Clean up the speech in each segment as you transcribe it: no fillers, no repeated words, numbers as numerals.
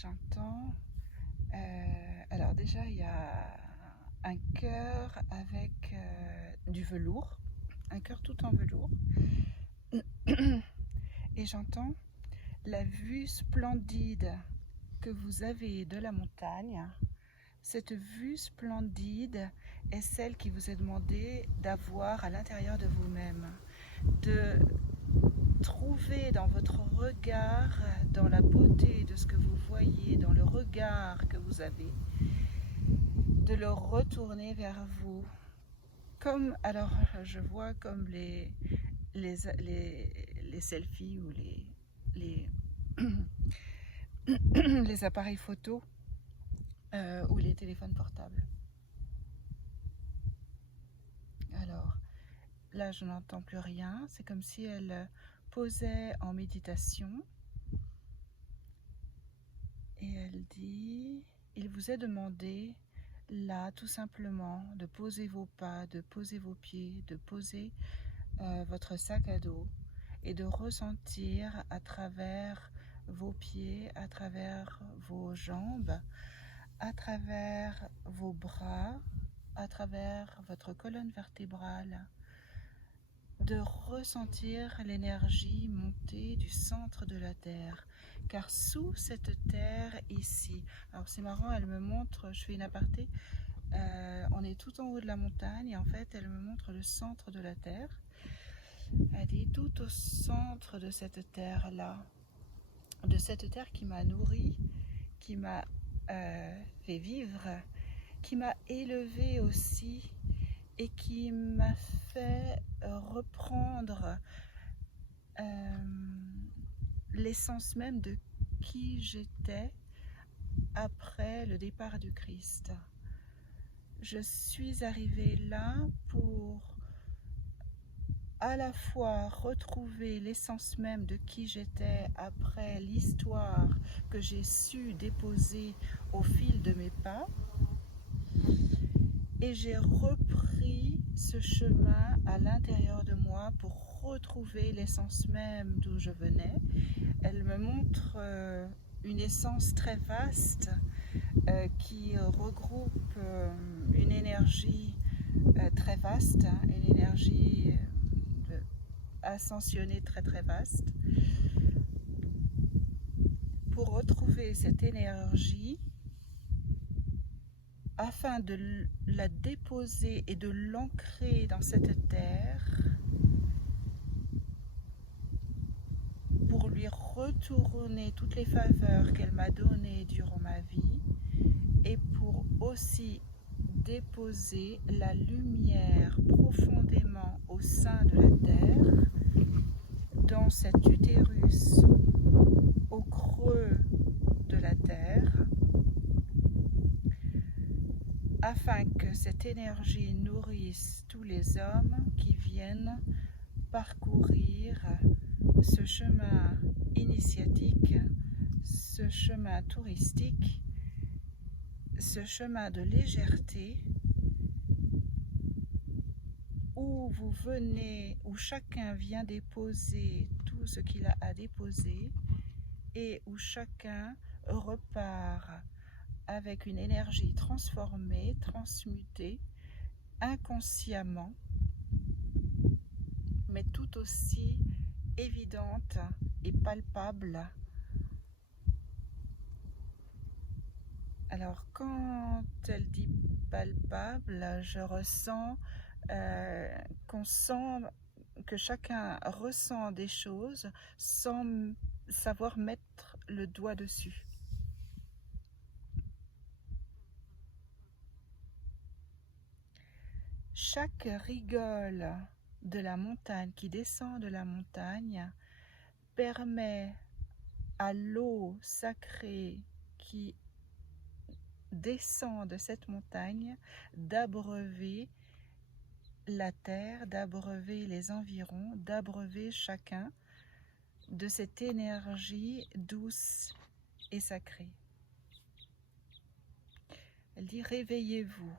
j'entends. Alors déjà, il y a un cœur avec du velours, un cœur tout en velours. Et j'entends la vue splendide que vous avez de la montagne. Cette vue splendide est celle qui vous est demandée d'avoir à l'intérieur de vous-même, de trouver dans votre regard, dans la beauté de ce que vous voyez, dans le regard que vous avez, de le retourner vers vous. Comme, alors je vois comme les selfies ou les, les appareils photo ou les téléphones portables. Alors là, je n'entends plus rien. C'est comme si elle posait en méditation. Et elle dit, il vous est demandé là tout simplement de poser vos pas, de poser vos pieds, de poser votre sac à dos et de ressentir à travers vos pieds, à travers vos jambes, à travers vos bras, à travers votre colonne vertébrale, de ressentir l'énergie monter du centre de la Terre. Car sous cette Terre ici, alors c'est marrant, elle me montre, je fais une aparté, on est tout en haut de la montagne et en fait elle me montre le centre de la Terre. Elle dit tout au centre de cette Terre-là, de cette Terre qui m'a nourri, qui m'a fait vivre, qui m'a élevé aussi et qui m'a fait reprendre l'essence même de qui j'étais après le départ du Christ. Je suis arrivée là pour à la fois retrouver l'essence même de qui j'étais après l'histoire que j'ai su déposer au fil de mes pas, et j'ai repris ce chemin à l'intérieur de moi pour retrouver l'essence même d'où je venais. Elle me montre une essence très vaste qui regroupe une énergie très vaste, une énergie ascensionnée très très vaste. Pour retrouver cette énergie, afin de la déposer et de l'ancrer dans cette terre, pour lui retourner toutes les faveurs qu'elle m'a données durant ma vie, et pour aussi déposer la lumière profondément au sein de la terre, dans cet utérus au creux de la terre, afin que cette énergie nourrisse tous les hommes qui viennent parcourir ce chemin initiatique, ce chemin touristique, ce chemin de légèreté où vous venez, où chacun vient déposer tout ce qu'il a à déposer et où chacun repart avec une énergie transformée, transmutée, inconsciemment, mais tout aussi évidente et palpable. Alors quand elle dit palpable, je ressens qu'on sent que chacun ressent des choses sans savoir mettre le doigt dessus. Chaque rigole de la montagne qui descend de la montagne permet à l'eau sacrée qui descend de cette montagne d'abreuver la terre, d'abreuver les environs, d'abreuver chacun de cette énergie douce et sacrée. Elle dit réveillez-vous.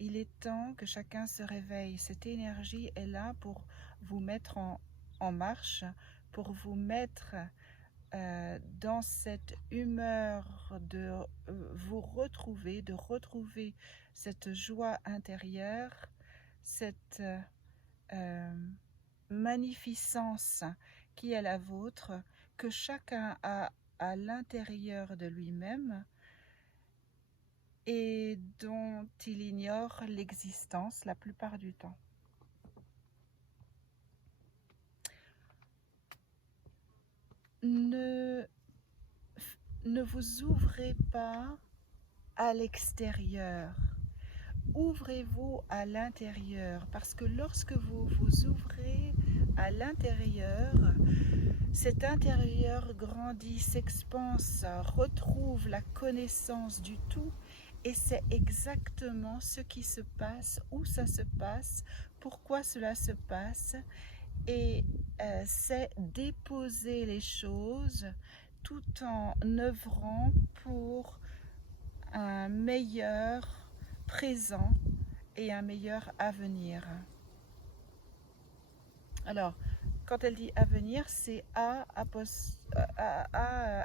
Il est temps que chacun se réveille. Cette énergie est là pour vous mettre en marche, pour vous mettre dans cette humeur de vous retrouver, de retrouver cette joie intérieure, cette magnificence qui est la vôtre, que chacun a à l'intérieur de lui-même et dont il ignore l'existence la plupart du temps. Ne vous ouvrez pas à l'extérieur. Ouvrez-vous à l'intérieur, parce que lorsque vous vous ouvrez à l'intérieur, cet intérieur grandit, s'expanse, retrouve la connaissance du tout, et c'est exactement ce qui se passe, où ça se passe, pourquoi cela se passe, et c'est déposer les choses tout en œuvrant pour un meilleur présent et un meilleur avenir. Alors, quand elle dit avenir, c'est A,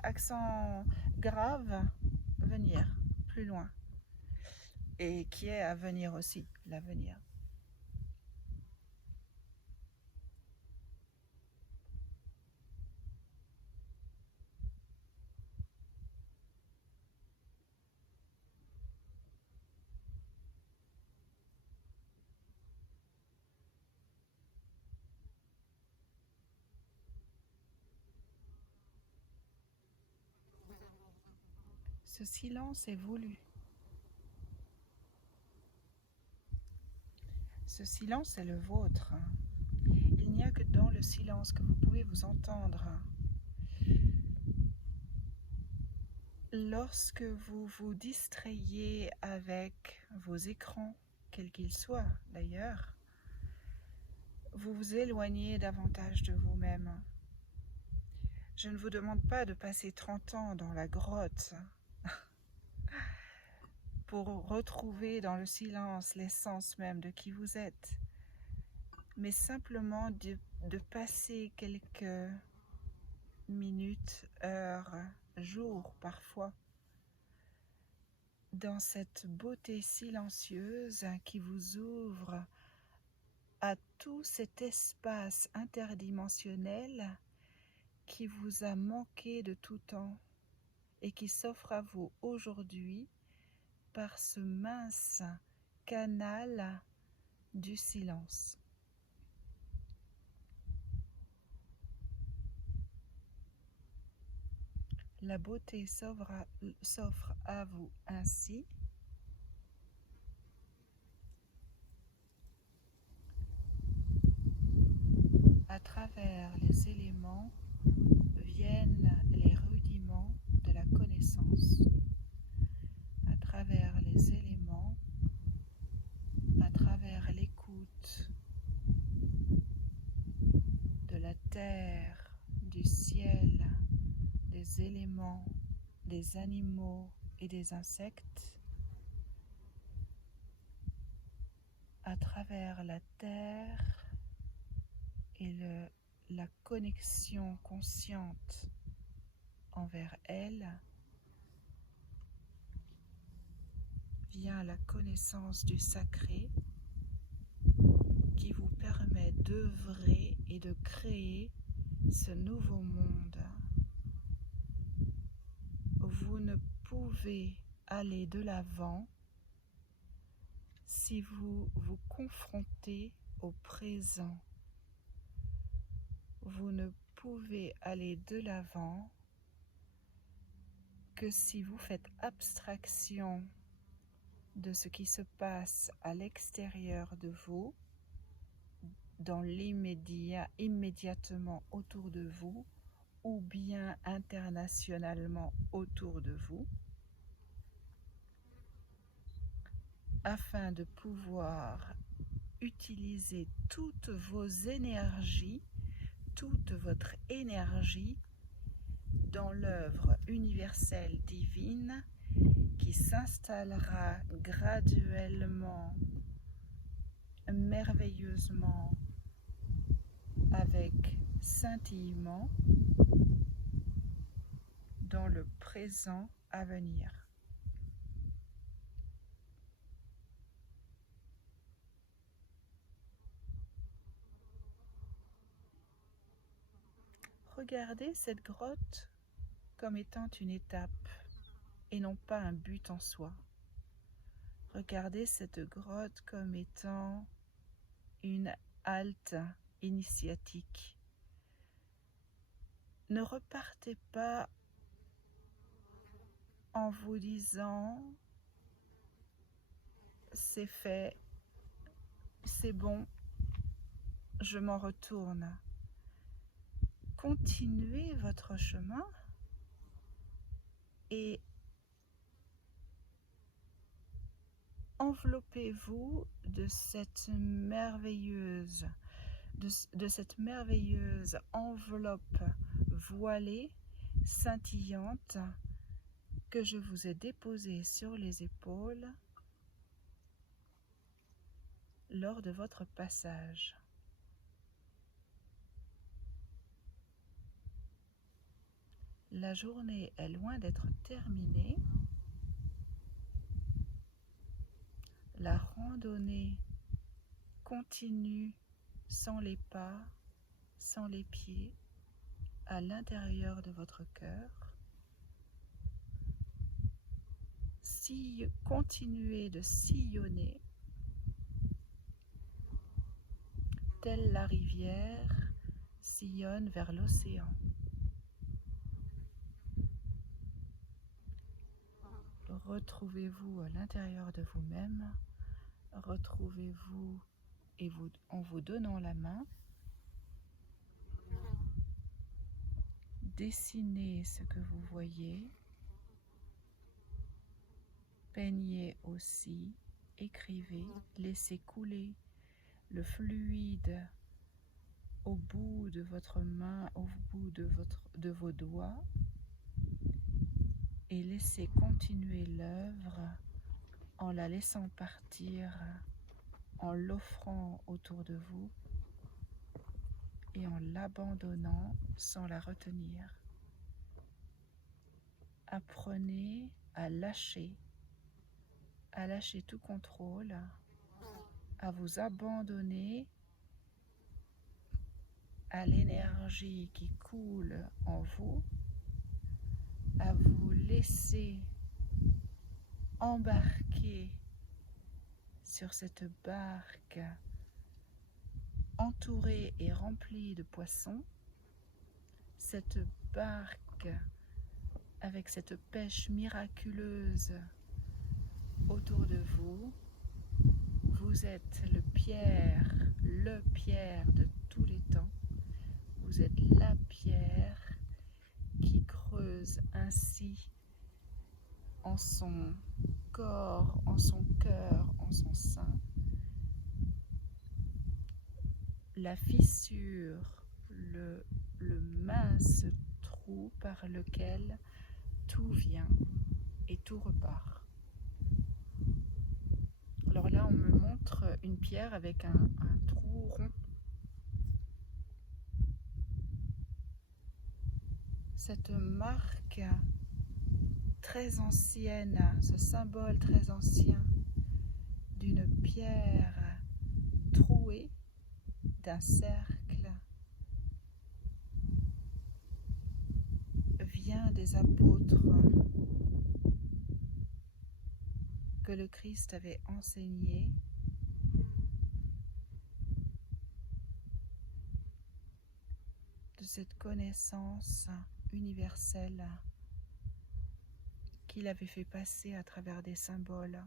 accent grave, venir, plus loin. Et qui est à venir aussi, l'avenir. Ce silence est voulu. Ce silence est le vôtre. Il n'y a que dans le silence que vous pouvez vous entendre. Lorsque vous vous distrayez avec vos écrans, quels qu'ils soient d'ailleurs, vous vous éloignez davantage de vous-même. Je ne vous demande pas de passer 30 ans dans la grotte pour retrouver dans le silence l'essence même de qui vous êtes, mais simplement de passer quelques minutes, heures, jours parfois, dans cette beauté silencieuse qui vous ouvre à tout cet espace interdimensionnel qui vous a manqué de tout temps et qui s'offre à vous aujourd'hui par ce mince canal du silence. La beauté s'offre à vous ainsi, à travers les éléments viennent les rudiments de la connaissance. À travers les éléments, à travers l'écoute de la terre, du ciel, des éléments, des animaux et des insectes, à travers la terre et la connexion consciente envers elle, vient la connaissance du sacré qui vous permet d'œuvrer et de créer ce nouveau monde. Vous ne pouvez aller de l'avant si vous vous confrontez au présent. Vous ne pouvez aller de l'avant que si vous faites abstraction de ce qui se passe à l'extérieur de vous, dans l'immédiat, immédiatement autour de vous, ou bien internationalement autour de vous, afin de pouvoir utiliser toutes vos énergies, toute votre énergie dans l'œuvre universelle divine qui s'installera graduellement, merveilleusement, avec scintillement dans le présent à venir. Regardez cette grotte comme étant une étape et non pas un but en soi. Regardez cette grotte comme étant une halte initiatique. Ne repartez pas en vous disant c'est fait, c'est bon, je m'en retourne. Continuez votre chemin et enveloppez-vous de cette merveilleuse enveloppe voilée, scintillante, que je vous ai déposée sur les épaules lors de votre passage. La journée est loin d'être terminée. La randonnée continue sans les pas, sans les pieds, à l'intérieur de votre cœur. Continuez de sillonner, telle la rivière sillonne vers l'océan. Retrouvez-vous à l'intérieur de vous-même, retrouvez-vous en vous donnant la main. Dessinez ce que vous voyez, peignez aussi, écrivez, laissez couler le fluide au bout de votre main, au bout de vos doigts, et laissez continuer l'œuvre en la laissant partir, en l'offrant autour de vous et en l'abandonnant sans la retenir. Apprenez à lâcher tout contrôle, à vous abandonner à l'énergie qui coule en vous, à vous laisser embarquer sur cette barque entourée et remplie de poissons, cette barque avec cette pêche miraculeuse autour de vous. Vous êtes le Pierre de tous les temps. Vous êtes la pierre qui creuse ainsi en son corps, en son cœur, en son sein, la fissure, le mince trou par lequel tout vient et tout repart. Alors là, on me montre une pierre avec un trou rond. Cette marque très ancienne, ce symbole très ancien d'une pierre trouée, d'un cercle, vient des apôtres que le Christ avait enseigné de cette connaissance universelle qu'il avait fait passer à travers des symboles.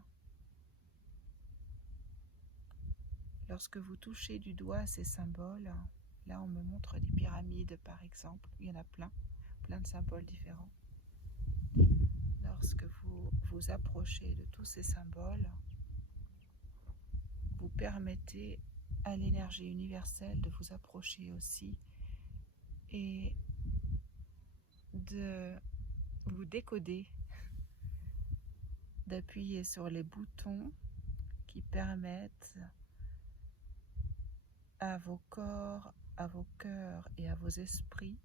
Lorsque vous touchez du doigt ces symboles, là on me montre des pyramides par exemple, il y en a plein de symboles différents. Lorsque vous vous approchez de tous ces symboles, vous permettez à l'énergie universelle de vous approcher aussi et de vous décoder, d'appuyer sur les boutons qui permettent à vos corps, à vos cœurs et à vos esprits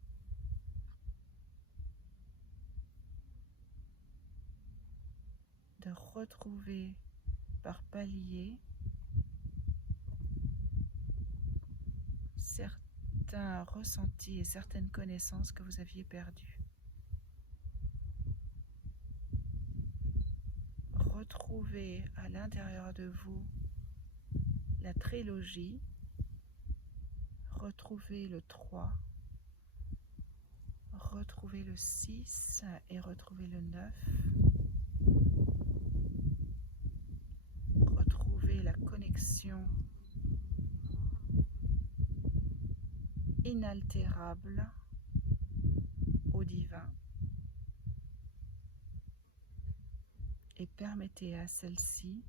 de retrouver par palier certains ressentis et certaines connaissances que vous aviez perdues. Retrouvez à l'intérieur de vous la trilogie, retrouvez le 3, retrouvez le 6 et retrouvez le 9. Retrouvez la connexion inaltérable au divin et permettez à celle-ci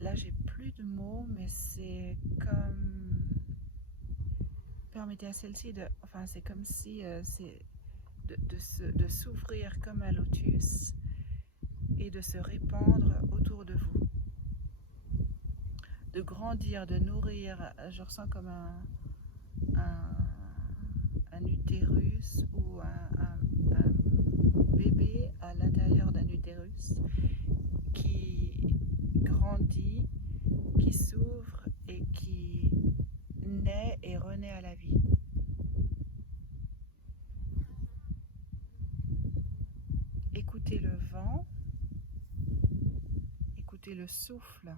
là j'ai plus de mots, mais c'est comme permettez à celle-ci de, enfin c'est comme si c'est de s'ouvrir comme un lotus et de se répandre autour de vous, de grandir, de nourrir. Je ressens comme un utérus ou un bébé à l'intérieur d'un utérus qui grandit, qui s'ouvre et qui naît et renaît à la vie. Écoutez le vent, écoutez le souffle.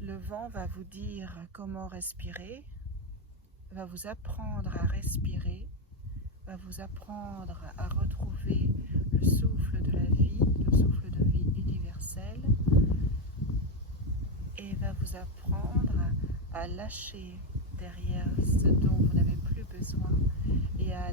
Le vent va vous dire comment respirer, va vous apprendre à respirer, va vous apprendre à retrouver le souffle de la vie, le souffle de vie universel, et va vous apprendre à lâcher derrière ce dont vous n'avez plus besoin et à